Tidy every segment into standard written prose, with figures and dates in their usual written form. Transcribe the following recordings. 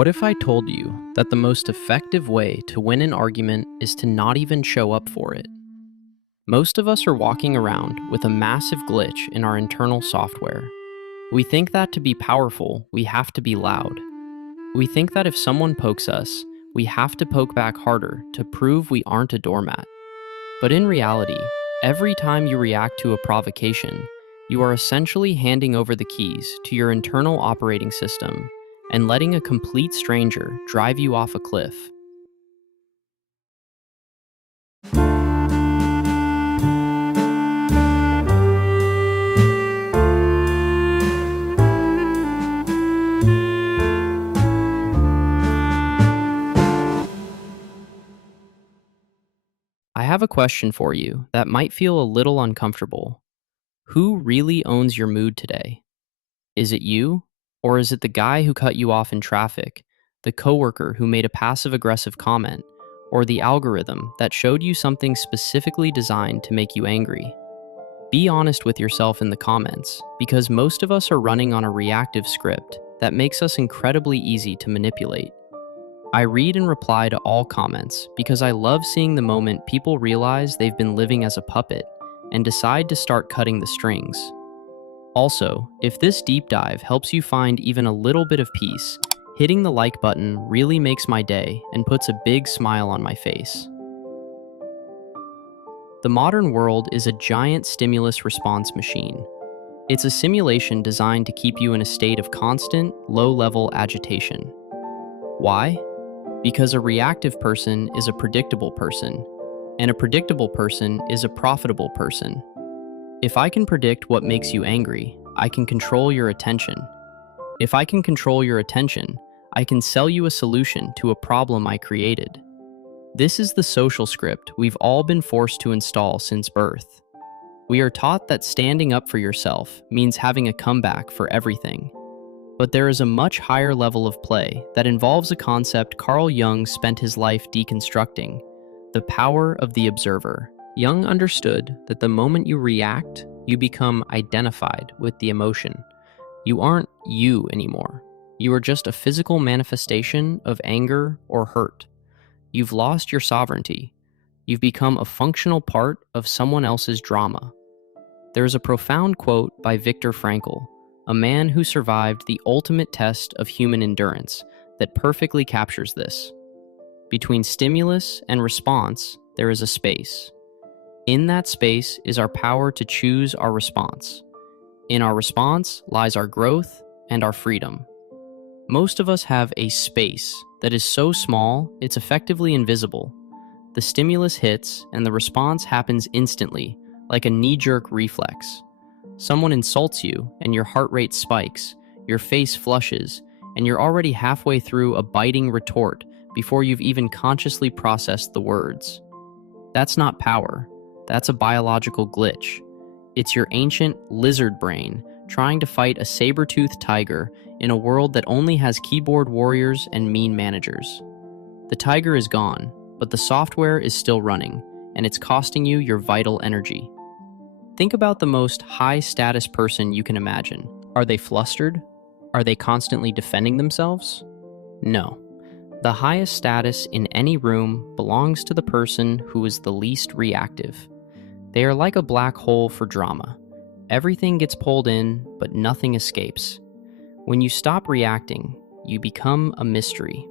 What if I told you that the most effective way to win an argument is to not even show up for it? Most of us are walking around with a massive glitch in our internal software. We think that to be powerful, we have to be loud. We think that if someone pokes us, we have to poke back harder to prove we aren't a doormat. But in reality, every time you react to a provocation, you are essentially handing over the keys to your internal operating system and letting a complete stranger drive you off a cliff. I have a question for you that might feel a little uncomfortable. Who really owns your mood today? Is it you? Or is it the guy who cut you off in traffic, the coworker who made a passive aggressive comment, or the algorithm that showed you something specifically designed to make you angry? Be honest with yourself in the comments, because most of us are running on a reactive script that makes us incredibly easy to manipulate. I read and reply to all comments because I love seeing the moment people realize they've been living as a puppet and decide to start cutting the strings. Also, if this deep dive helps you find even a little bit of peace, hitting the like button really makes my day and puts a big smile on my face. The modern world is a giant stimulus response machine. It's a simulation designed to keep you in a state of constant, low-level agitation. Why? Because a reactive person is a predictable person, and a predictable person is a profitable person. If I can predict what makes you angry, I can control your attention. If I can control your attention, I can sell you a solution to a problem I created. This is the social script we've all been forced to install since birth. We are taught that standing up for yourself means having a comeback for everything. But there is a much higher level of play that involves a concept Carl Jung spent his life deconstructing: the power of the observer. Jung understood that the moment you react, you become identified with the emotion. You aren't you anymore. You are just a physical manifestation of anger or hurt. You've lost your sovereignty. You've become a functional part of someone else's drama. There is a profound quote by Viktor Frankl, a man who survived the ultimate test of human endurance, that perfectly captures this. Between stimulus and response, there is a space. In that space is our power to choose our response. In our response lies our growth and our freedom. Most of us have a space that is so small it's effectively invisible. The stimulus hits and the response happens instantly, like a knee-jerk reflex. Someone insults you and your heart rate spikes, your face flushes, and you're already halfway through a biting retort before you've even consciously processed the words. That's not power. That's a biological glitch. It's your ancient lizard brain trying to fight a saber-toothed tiger in a world that only has keyboard warriors and mean managers. The tiger is gone, but the software is still running, and it's costing you your vital energy. Think about the most high-status person you can imagine. Are they flustered? Are they constantly defending themselves? No. The highest status in any room belongs to the person who is the least reactive. They are like a black hole for drama. Everything gets pulled in, but nothing escapes. When you stop reacting, you become a mystery.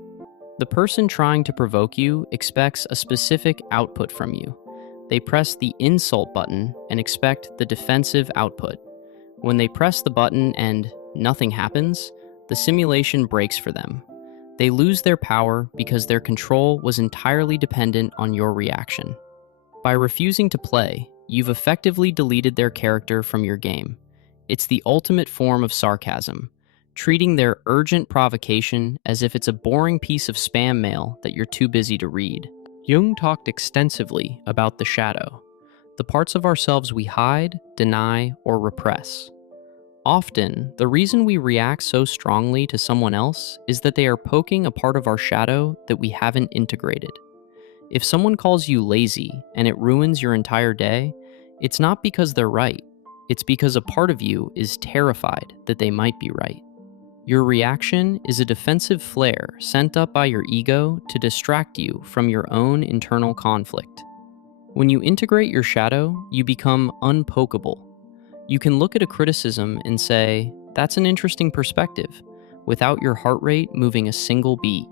The person trying to provoke you expects a specific output from you. They press the insult button and expect the defensive output. When they press the button and nothing happens, the simulation breaks for them. They lose their power because their control was entirely dependent on your reaction. By refusing to play, you've effectively deleted their character from your game. It's the ultimate form of sarcasm, treating their urgent provocation as if it's a boring piece of spam mail that you're too busy to read. Jung talked extensively about the shadow, the parts of ourselves we hide, deny, or repress. Often, the reason we react so strongly to someone else is that they are poking a part of our shadow that we haven't integrated. If someone calls you lazy and it ruins your entire day, it's not because they're right. It's because a part of you is terrified that they might be right. Your reaction is a defensive flare sent up by your ego to distract you from your own internal conflict. When you integrate your shadow, you become unpokeable. You can look at a criticism and say, "That's an interesting perspective," without your heart rate moving a single beat.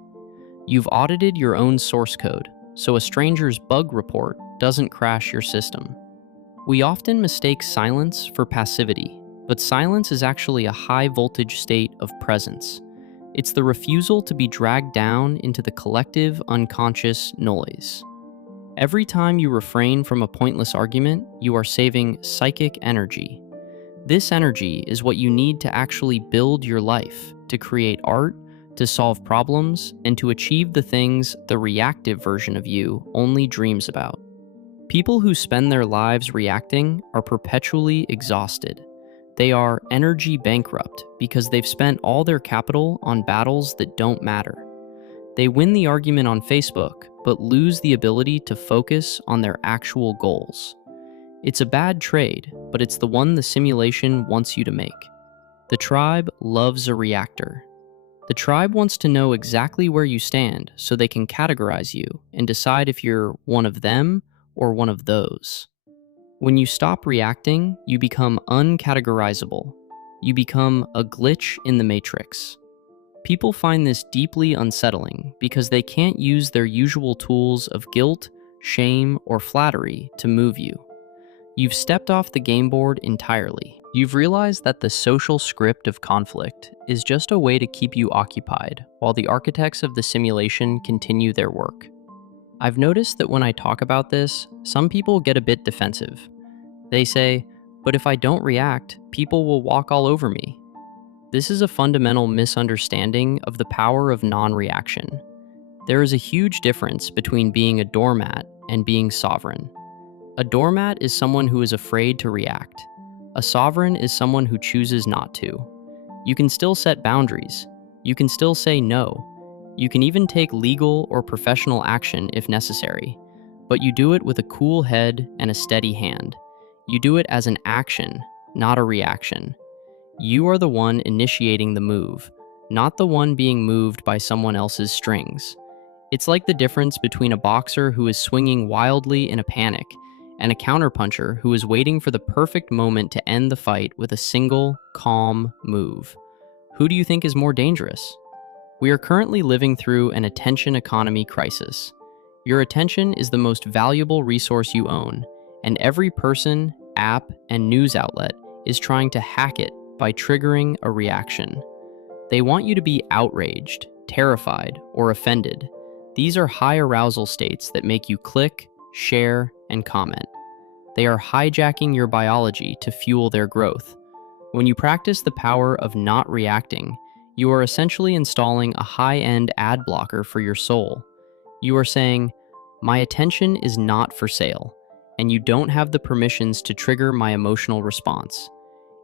You've audited your own source code, so a stranger's bug report doesn't crash your system. We often mistake silence for passivity, but silence is actually a high-voltage state of presence. It's the refusal to be dragged down into the collective unconscious noise. Every time you refrain from a pointless argument, you are saving psychic energy. This energy is what you need to actually build your life, to create art, to solve problems, and to achieve the things the reactive version of you only dreams about. People who spend their lives reacting are perpetually exhausted. They are energy bankrupt because they've spent all their capital on battles that don't matter. They win the argument on Facebook, but lose the ability to focus on their actual goals. It's a bad trade, but it's the one the simulation wants you to make. The tribe loves a reactor. The tribe wants to know exactly where you stand so they can categorize you and decide if you're one of them or one of those. When you stop reacting, you become uncategorizable. You become a glitch in the matrix. People find this deeply unsettling because they can't use their usual tools of guilt, shame, or flattery to move you. You've stepped off the game board entirely. You've realized that the social script of conflict is just a way to keep you occupied while the architects of the simulation continue their work. I've noticed that when I talk about this, some people get a bit defensive. They say, "But if I don't react, people will walk all over me." This is a fundamental misunderstanding of the power of non-reaction. There is a huge difference between being a doormat and being sovereign. A doormat is someone who is afraid to react. A sovereign is someone who chooses not to. You can still set boundaries. You can still say no. You can even take legal or professional action if necessary, but you do it with a cool head and a steady hand. You do it as an action, not a reaction. You are the one initiating the move, not the one being moved by someone else's strings. It's like the difference between a boxer who is swinging wildly in a panic and a counterpuncher who is waiting for the perfect moment to end the fight with a single, calm move. Who do you think is more dangerous? We are currently living through an attention economy crisis. Your attention is the most valuable resource you own, and every person, app, and news outlet is trying to hack it by triggering a reaction. They want you to be outraged, terrified, or offended. These are high arousal states that make you click, share, and comment. They are hijacking your biology to fuel their growth. When you practice the power of not reacting, you are essentially installing a high-end ad blocker for your soul. You are saying, "My attention is not for sale, and you don't have the permissions to trigger my emotional response."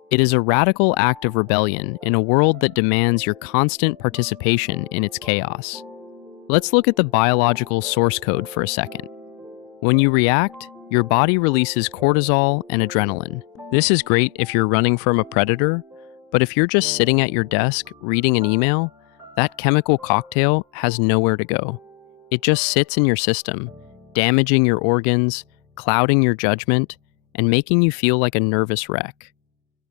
It is a radical act of rebellion in a world that demands your constant participation in its chaos. Let's look at the biological source code for a second. When you react, your body releases cortisol and adrenaline. This is great if you're running from a predator, but if you're just sitting at your desk reading an email, that chemical cocktail has nowhere to go. It just sits in your system, damaging your organs, clouding your judgment, and making you feel like a nervous wreck.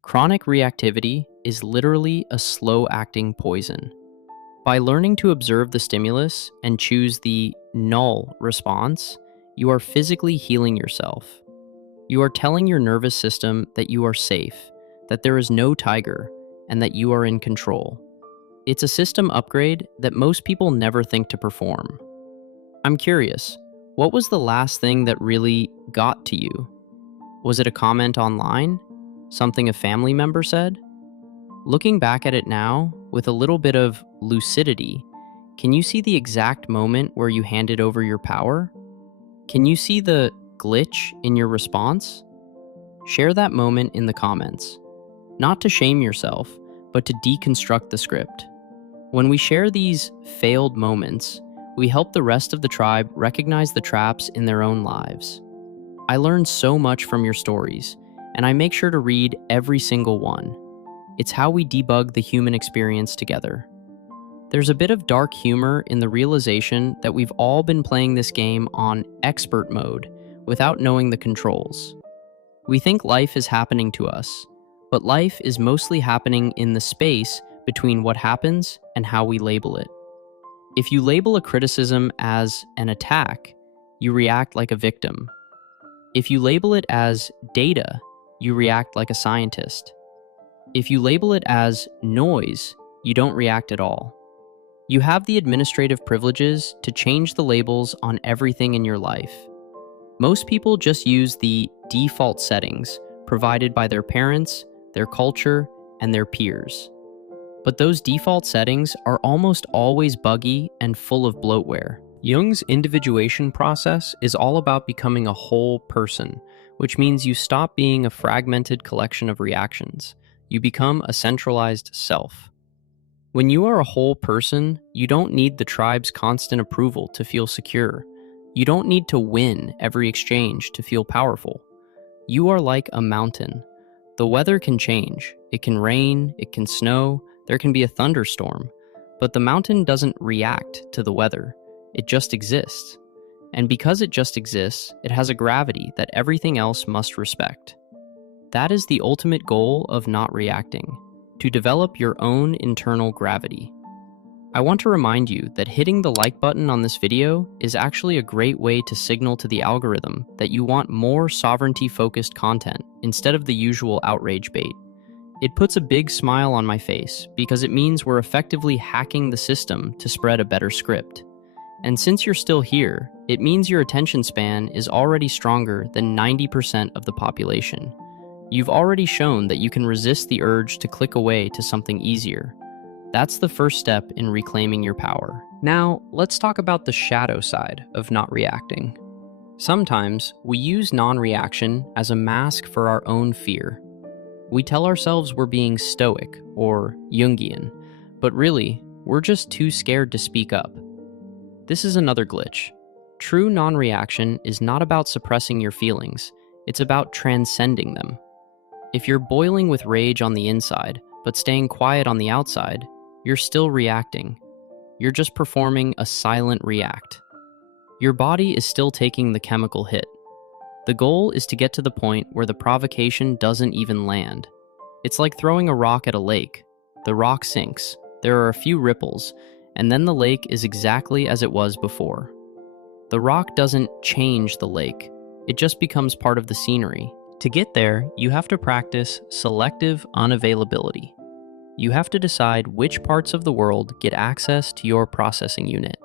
Chronic reactivity is literally a slow-acting poison. By learning to observe the stimulus and choose the null response, you are physically healing yourself. You are telling your nervous system that you are safe, that there is no tiger, and that you are in control. It's a system upgrade that most people never think to perform. I'm curious, what was the last thing that really got to you? Was it a comment online? Something a family member said? Looking back at it now, with a little bit of lucidity, can you see the exact moment where you handed over your power? Can you see the glitch in your response? Share that moment in the comments. Not to shame yourself, but to deconstruct the script. When we share these failed moments, we help the rest of the tribe recognize the traps in their own lives. I learned so much from your stories, and I make sure to read every single one. It's how we debug the human experience together. There's a bit of dark humor in the realization that we've all been playing this game on expert mode without knowing the controls. We think life is happening to us, but life is mostly happening in the space between what happens and how we label it. If you label a criticism as an attack, you react like a victim. If you label it as data, you react like a scientist. If you label it as noise, you don't react at all. You have the administrative privileges to change the labels on everything in your life. Most people just use the default settings provided by their parents, their culture, and their peers. But those default settings are almost always buggy and full of bloatware. Jung's individuation process is all about becoming a whole person, which means you stop being a fragmented collection of reactions. You become a centralized self. When you are a whole person, you don't need the tribe's constant approval to feel secure. You don't need to win every exchange to feel powerful. You are like a mountain. The weather can change. It can rain, it can snow, there can be a thunderstorm. But the mountain doesn't react to the weather. It just exists. And because it just exists, it has a gravity that everything else must respect. That is the ultimate goal of not reacting, to develop your own internal gravity. I want to remind you that hitting the like button on this video is actually a great way to signal to the algorithm that you want more sovereignty-focused content instead of the usual outrage bait. It puts a big smile on my face because it means we're effectively hacking the system to spread a better script. And since you're still here, it means your attention span is already stronger than 90% of the population. You've already shown that you can resist the urge to click away to something easier. That's the first step in reclaiming your power. Now, let's talk about the shadow side of not reacting. Sometimes, we use non-reaction as a mask for our own fear. We tell ourselves we're being stoic or Jungian, but really, we're just too scared to speak up. This is another glitch. True non-reaction is not about suppressing your feelings, it's about transcending them. If you're boiling with rage on the inside, but staying quiet on the outside, you're still reacting. You're just performing a silent react. Your body is still taking the chemical hit. The goal is to get to the point where the provocation doesn't even land. It's like throwing a rock at a lake. The rock sinks, there are a few ripples, and then the lake is exactly as it was before. The rock doesn't change the lake, it just becomes part of the scenery. To get there, you have to practice selective unavailability. You have to decide which parts of the world get access to your processing unit.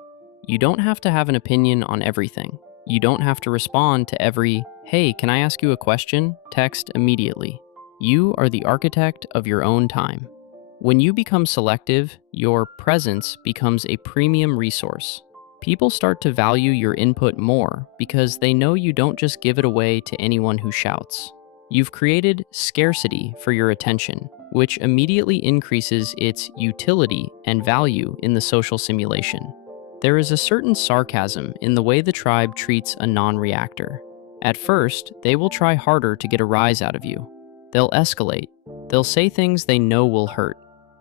You don't have to have an opinion on everything. You don't have to respond to every, "Hey, can I ask you a question?" text immediately. You are the architect of your own time. When you become selective, your presence becomes a premium resource. People start to value your input more because they know you don't just give it away to anyone who shouts. You've created scarcity for your attention, which immediately increases its utility and value in the social simulation. There is a certain sarcasm in the way the tribe treats a non-reactor. At first, they will try harder to get a rise out of you. They'll escalate. They'll say things they know will hurt.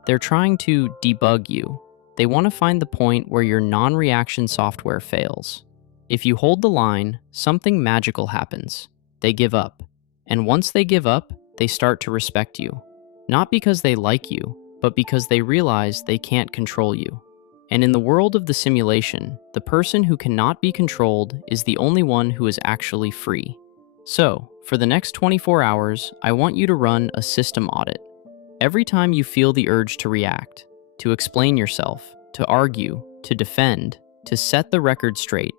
They're trying to debug you. They want to find the point where your non-reaction software fails. If you hold the line, something magical happens. They give up. And once they give up, they start to respect you. Not because they like you, but because they realize they can't control you. And in the world of the simulation, the person who cannot be controlled is the only one who is actually free. So, for the next 24 hours, I want you to run a system audit. Every time you feel the urge to react, to explain yourself, to argue, to defend, to set the record straight,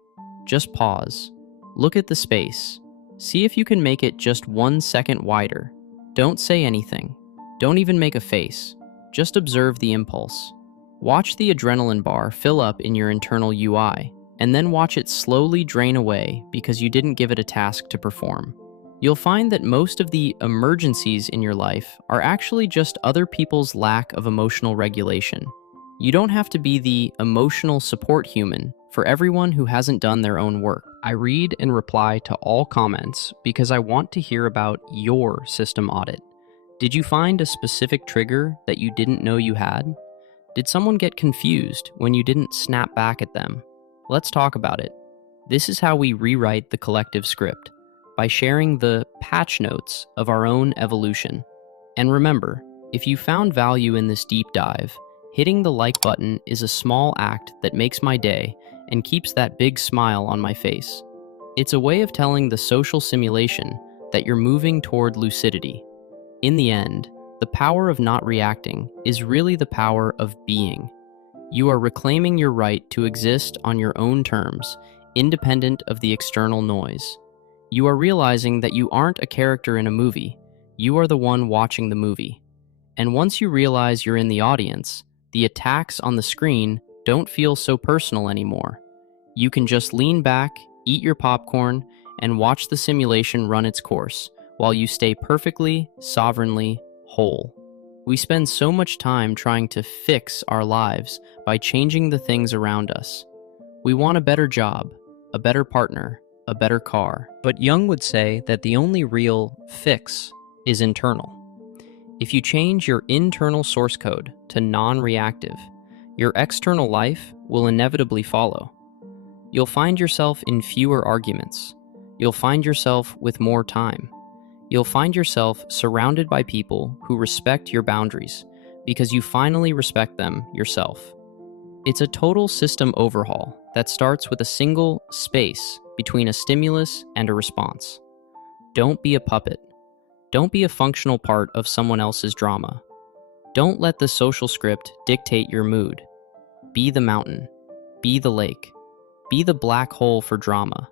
just pause. Look at the space. See if you can make it just 1 second wider. Don't say anything. Don't even make a face. Just observe the impulse. Watch the adrenaline bar fill up in your internal UI, and then watch it slowly drain away because you didn't give it a task to perform. You'll find that most of the emergencies in your life are actually just other people's lack of emotional regulation. You don't have to be the emotional support human for everyone who hasn't done their own work. I read and reply to all comments because I want to hear about your system audit. Did you find a specific trigger that you didn't know you had? Did someone get confused when you didn't snap back at them? Let's talk about it. This is how we rewrite the collective script, by sharing the patch notes of our own evolution. And remember, if you found value in this deep dive, hitting the like button is a small act that makes my day and keeps that big smile on my face. It's a way of telling the social simulation that you're moving toward lucidity. In the end, the power of not reacting is really the power of being. You are reclaiming your right to exist on your own terms, independent of the external noise. You are realizing that you aren't a character in a movie, you are the one watching the movie. And once you realize you're in the audience, the attacks on the screen don't feel so personal anymore. You can just lean back, eat your popcorn, and watch the simulation run its course, while you stay perfectly, sovereignly whole. We spend so much time trying to fix our lives by changing the things around us. We want a better job, a better partner, a better car. But Jung would say that the only real fix is internal. If you change your internal source code to non-reactive, your external life will inevitably follow. You'll find yourself in fewer arguments. You'll find yourself with more time. You'll find yourself surrounded by people who respect your boundaries because you finally respect them yourself. It's a total system overhaul that starts with a single space between a stimulus and a response. Don't be a puppet. Don't be a functional part of someone else's drama. Don't let the social script dictate your mood. Be the mountain. Be the lake. Be the black hole for drama.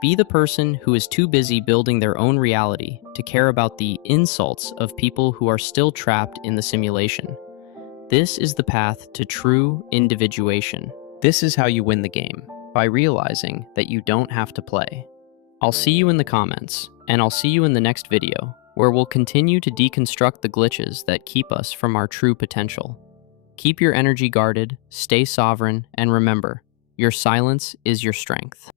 Be the person who is too busy building their own reality to care about the insults of people who are still trapped in the simulation. This is the path to true individuation. This is how you win the game, by realizing that you don't have to play. I'll see you in the comments, and I'll see you in the next video, where we'll continue to deconstruct the glitches that keep us from our true potential. Keep your energy guarded, stay sovereign, and remember, your silence is your strength.